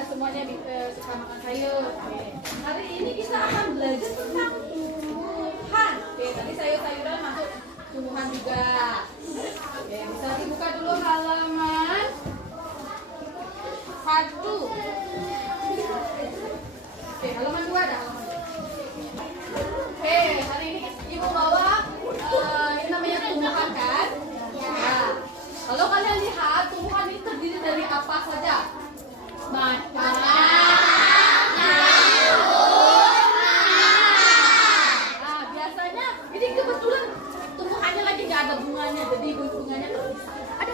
udah semuanya suka makan sayur. Oke. Hari ini kita akan belajar tentang tumbuhan. Oke, tadi sayur-sayuran masuk tumbuhan juga. Oke, bisa dibuka dulu halaman 1. Oke, halaman 2 dah. Oke, hari ini ibu bawa ini namanya tumbuhan kan? Nah, kalau kalian lihat tumbuhan ini terdiri dari apa saja? Batang. Nah, biasanya ini kebetulan tumbuhannya lagi nggak ada bunganya, jadi bunganya terpisah. Ada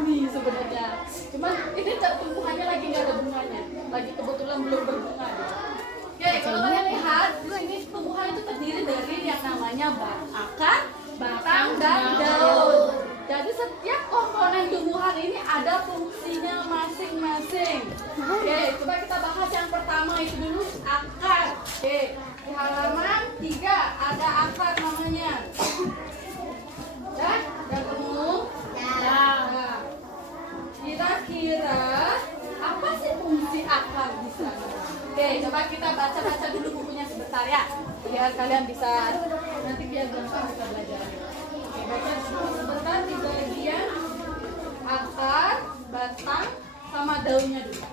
ini sebenarnya. Cuman ini tumbuhannya lagi nggak ada bunganya, lagi kebetulan belum berbunga. Oke, kalau kalian lihat di sini tumbuhan itu terdiri dari yang namanya akar, batang, dan daun. Jadi setiap komponen tumbuhan ini ada fungsinya masing-masing. Oke, coba kita bahas yang pertama itu dulu, akar. Oke, di halaman 3 ada akar namanya. Ya, udah ketemu? Nah, kira-kira apa sih fungsi akar di sana? Oke, coba kita baca-baca dulu bukunya sebentar ya, biar kalian bisa nanti biar gampang kita belajar. Oke, baca dulu sebentar di bagian akar, batang, sama daunnya dulu.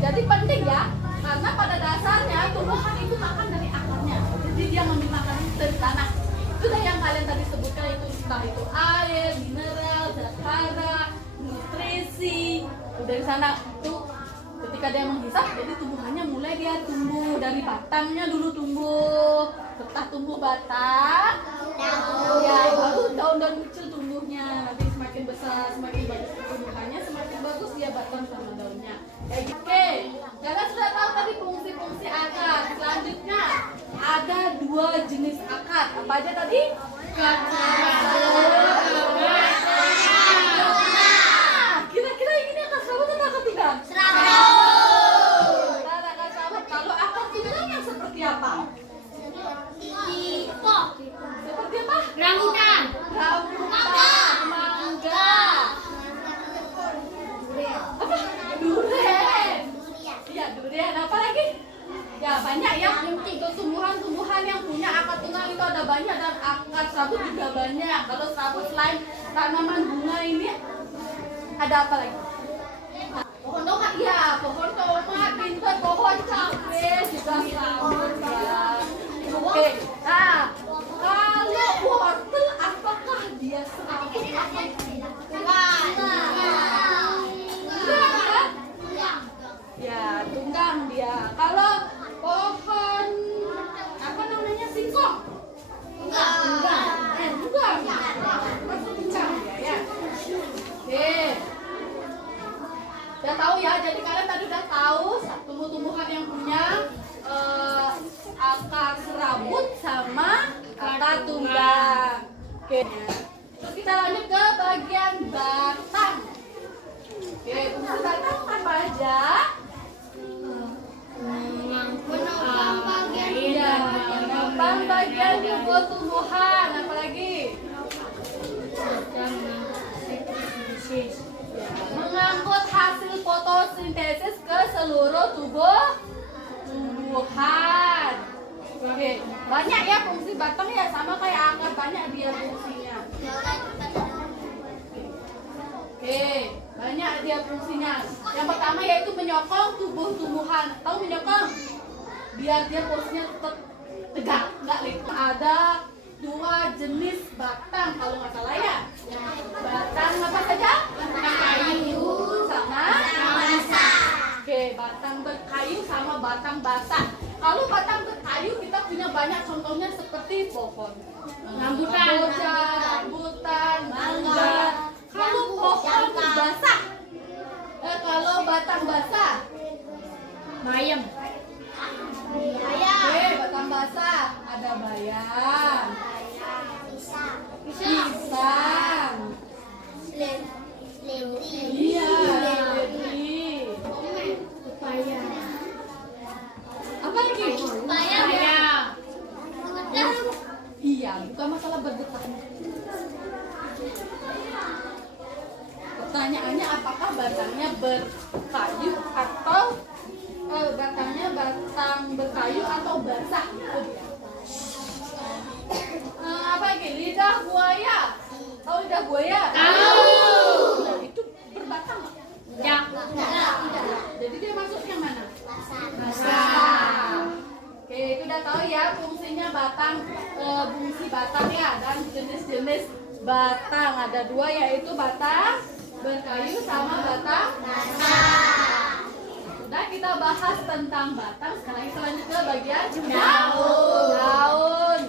Jadi penting ya, karena pada dasarnya tumbuhan itu makan dari akarnya. Jadi dia ngambil makanan dari tanah. Itu dah yang kalian tadi sebutkan itu, entah itu air, mineral, zat hara, nutrisi. Dari sana tuh ketika dia menghisap, jadi tumbuhannya mulai dia tumbuh dari batangnya dulu tumbuh, setelah tumbuh batang, ya baru daun-daun kecil tumbuhnya. Nanti semakin besar, semakin bagus tumbuhannya, semakin bagus dia batang sama daunnya. Oke, kalian sudah tahu tadi fungsi-fungsi akar. Selanjutnya ada 2 jenis akar. Apa aja tadi? Kira-kira ini akar sahabat atau akar pinggang? Akar sahabat. Kalau akar pinggang yang seperti apa? Seperti apa? Rambutan, mangga. Apa? Durian. Iya, durian. Apa lagi? Ya, banyak ya. Untuk tumbuhan-tumbuhan yang punya akar tunggal itu ada banyak, dan akar serabut juga banyak. Kalau serabut selain tanaman bunga ini ada apa lagi? Pohon tomat. Iya, pohon tomat, pintar, pohon cabai juga serabut ya. Oke. Nah, kalau wortel apakah dia serabut atau tidak? Ya, tunggang dia. Kalau pohon apa namanya, singkong? Tunggang. Masih tunggang ya. Oke. Udah tahu ya. Jadi kalian tadi udah tahu tumbuh-tumbuhan yang punya akar serabut sama akar tunggang. Oke. Terus kita lanjut ke bagian batang. Oke, fungsi batang apa aja? Menopang bagian tubuh tumbuhan. Apalagi? Mengangkut hasil fotosintesis ke seluruh tubuh tumbuhan. Oke, banyak ya fungsi batang ya, sama kayak akar, banyak dia fungsinya. Oke, banyak dia fungsinya. Yang pertama yaitu menyokong tubuh tumbuhan. Tahu menyokong? Biar dia posisinya tetap tegak, nggak lipat. Ada 2 jenis batang kalau nggak salah ya. Batang apa saja? kayu sama basah. Oke, batang berkayu sama batang basah. Kalau batang berkayu kita punya banyak contohnya seperti pohon Rambutan. kamboja, rambutan, mangga. Kalau pohon basah, kalau batang basah, Bayam. oke, batang basah ada bayam, pisang, iya, seledri. Pepaya. Apa lagi? Pepaya. Iya, bukan masalah bergetar. Pertanyaannya apakah batangnya berkayu atau batangnya batang berkayu atau basah? Itu dia. Apa lagi? Lidah buaya. Tahu lidah buaya? Tahu. Nah, itu berbatang nggak? Tidak. Jadi dia masuknya mana? Basah. Oke, itu udah tahu ya fungsinya batang, fungsi batang ya, dan jenis-jenis batang ada dua, yaitu batang berkayu sama batang basah. Sudah kita bahas tentang batang, sekarang kita lanjut ke bagian Daun. Daun.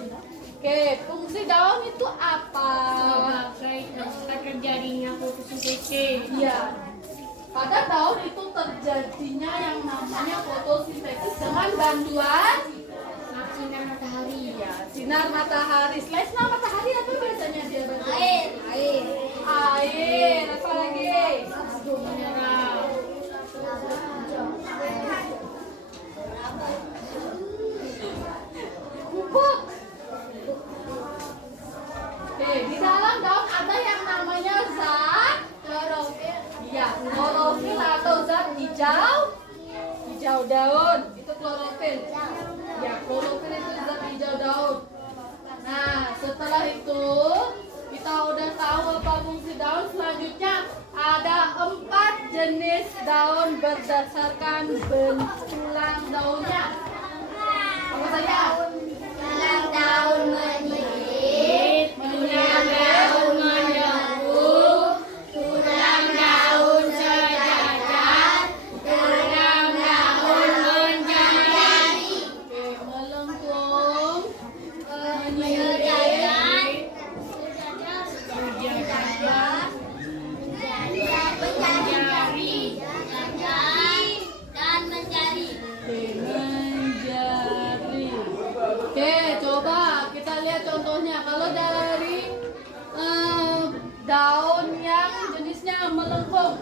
Oke, fungsi daun itu apa? Sebagai tempat terjadinya fotosintesis. Iya. Pada daun itu terjadinya yang namanya fotosintesis dengan bantuan Sinar matahari. ya, sinar matahari. Selain sinar matahari apa biasanya dia bantu? Air. Air. Apa lagi? Mineral. Pupuk. Oke, di dalam daun ada yang namanya zat klorofil. Iya, klorofil atau zat hijau. Hijau daun itu klorofil. Ya, klorofil itu zat hijau daun. Nah, setelah itu kita udah tahu apa fungsi daun. Selanjutnya ada 4 jenis daun berdasarkan bentuk tulang daunnya. Apa saja? Tulang daun menyirip, tulang daun mendengkur, tulang daun sejajar, tulang daun menjari. Oke, melengkung, Sejajar, dan menjari. Oke, menjari. Oke, coba kita lihat contohnya. Kalau dari daun yang jenisnya melengkung,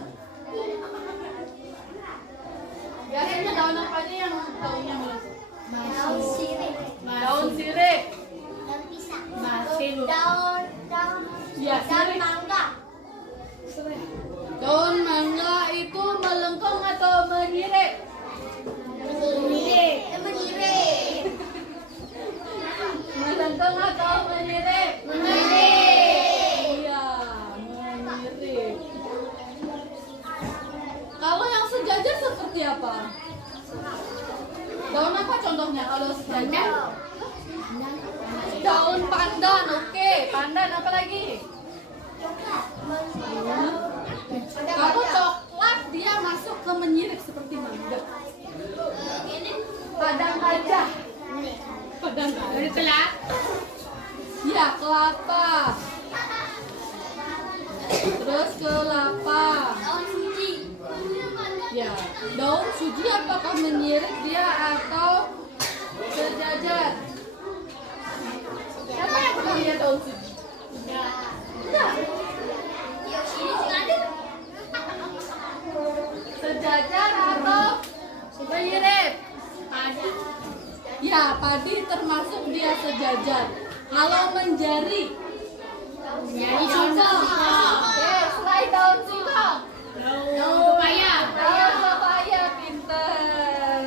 biasanya daun apa aja yang daunnya melengkung? Daun sirih, Daun sirih. daun pisang, Basil. daun Ya, sirih. mangga. Daun mangga itu melengkung atau menyirip? Menyirik. Melengkung atau menyirip? Menyirik. Iya, menyirip. Kalau yang sejajar seperti apa? Daun apa contohnya kalau sejajar? Daun pandan, oke. Pandan apa lagi? Kalau coklat dia masuk ke menyirip seperti mangga. Padang gajah. Padang gajah. Kelap. Ya, kelapa. Terus kelapa. Daun suji. Ya, daun suji apakah menyirip dia atau sejajar? Siapa yang pernah lihat daun suji? Enggak. Ini juga ada. Sejajar atau menyirip? Ada. Ya, padi termasuk dia sejajar. Kalau menjari, Jadi contoh. oke, selain daun singkong, Daun pepaya. daun pepaya, pinter.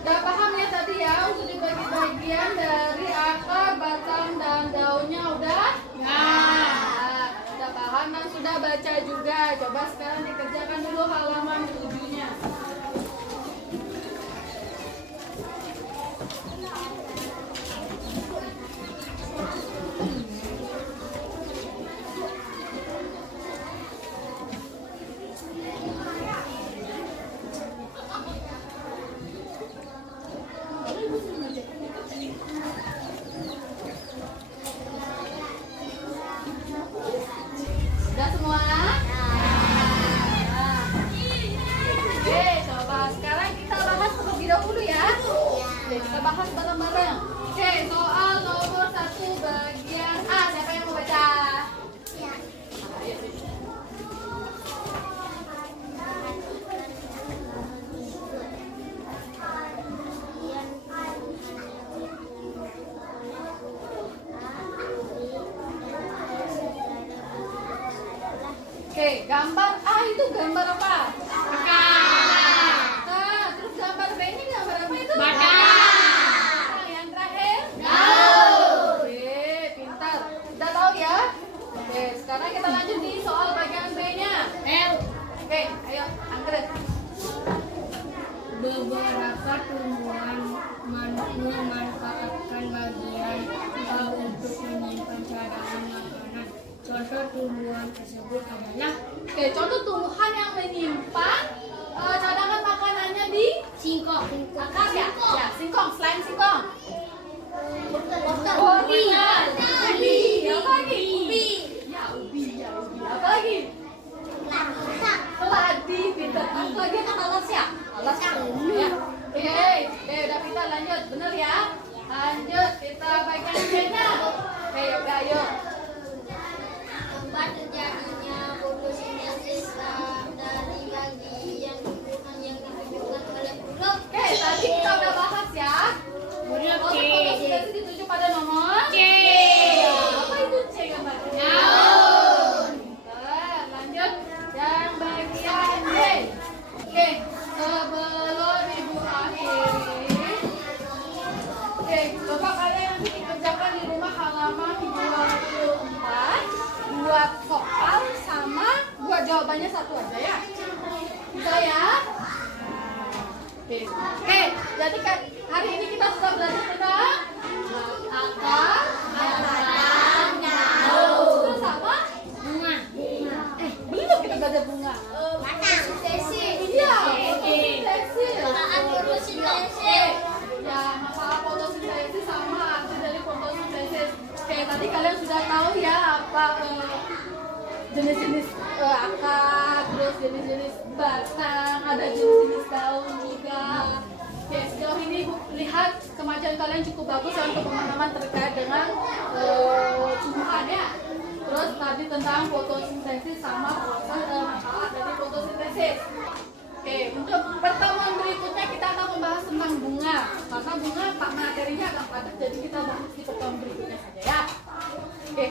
Udah paham ya tadi ya untuk dibagi bagian dari akar, batang, dan daunnya udah? Ya. Nah, udah paham dan sudah baca juga. Coba sekarang dikerjakan dulu halaman 7-nya. Oke, gambar A itu gambar apa? Kakak. Nah, terus gambar B ini gambar apa itu? Badak. Nah, yang terakhir? Daun. Oke, pintar. Udah tahu ya? Oke, sekarang kita lanjut di soal bagian B-nya. L. Oke, ayo, angkat. Beberapa tumbuhan memanfaatkan bagian bawah untuk menyimpan cadangan makanan. Contoh tumbuhan tersebut adalah Oke, contoh tumbuhan yang menyimpan cadangan makanannya di singkong. akar ya? Ya, singkong. Selain singkong. Wortel. Ubi. Apa lagi? Ubi. Ya, ubi. Apa lagi? Keladi, pintar. Apa lagi? Alas ya? Alas ya? Ya. Oke, udah pintar, lanjut. Bener ya? Lanjut, kita bagian B-nya. Oke, yoga, yuk. Tempat terjadinya fotosintesis dari bagian tumbuhan yang ditunjukkan oleh huruf Oke, tadi kita udah bahas ya. huruf C. Fotosintesis dituju pada nomor C. Apa itu C gambarnya? Daun. Pintar. Lanjut, yang bagian D. Oke, sebelum ibu akhiri, oke, coba kalian nanti dikerjakan di rumah halaman 24, buat soal sama buat jawabannya satu aja ya. Bisa ya? Oke, jadi kan hari ini kita sudah belajar tentang akar, terus sama Bunga. belum kita belajar bunga. Fotosintesis. Iya, fotosintesis. Apaan fotosintesis? Ya, masalah fotosintesis sama arti dari fotosintesis. Oke, tadi kalian sudah tahu ya apa jenis-jenis akar, terus jenis-jenis batang, ada jenis-jenis daun juga. Oke, sejauh ini Bu lihat kemajuan kalian cukup bagus ya untuk pemahaman terkait dengan tumbuhan ya. Terus tadi tentang fotosintesis sama proses masalah dari fotosintesis. Oke, untuk pertemuan berikutnya kita akan membahas tentang bunga. Karena bunga pak materinya agak padat, jadi kita bahas di pertemuan berikutnya saja ya. Oke,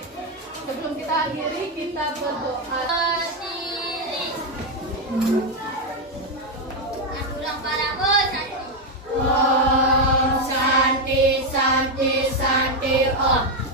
sebelum kita akhiri kita berdoa. Berdiri. Dan ulang padaku Santi. Om Santi Santi Santi Om.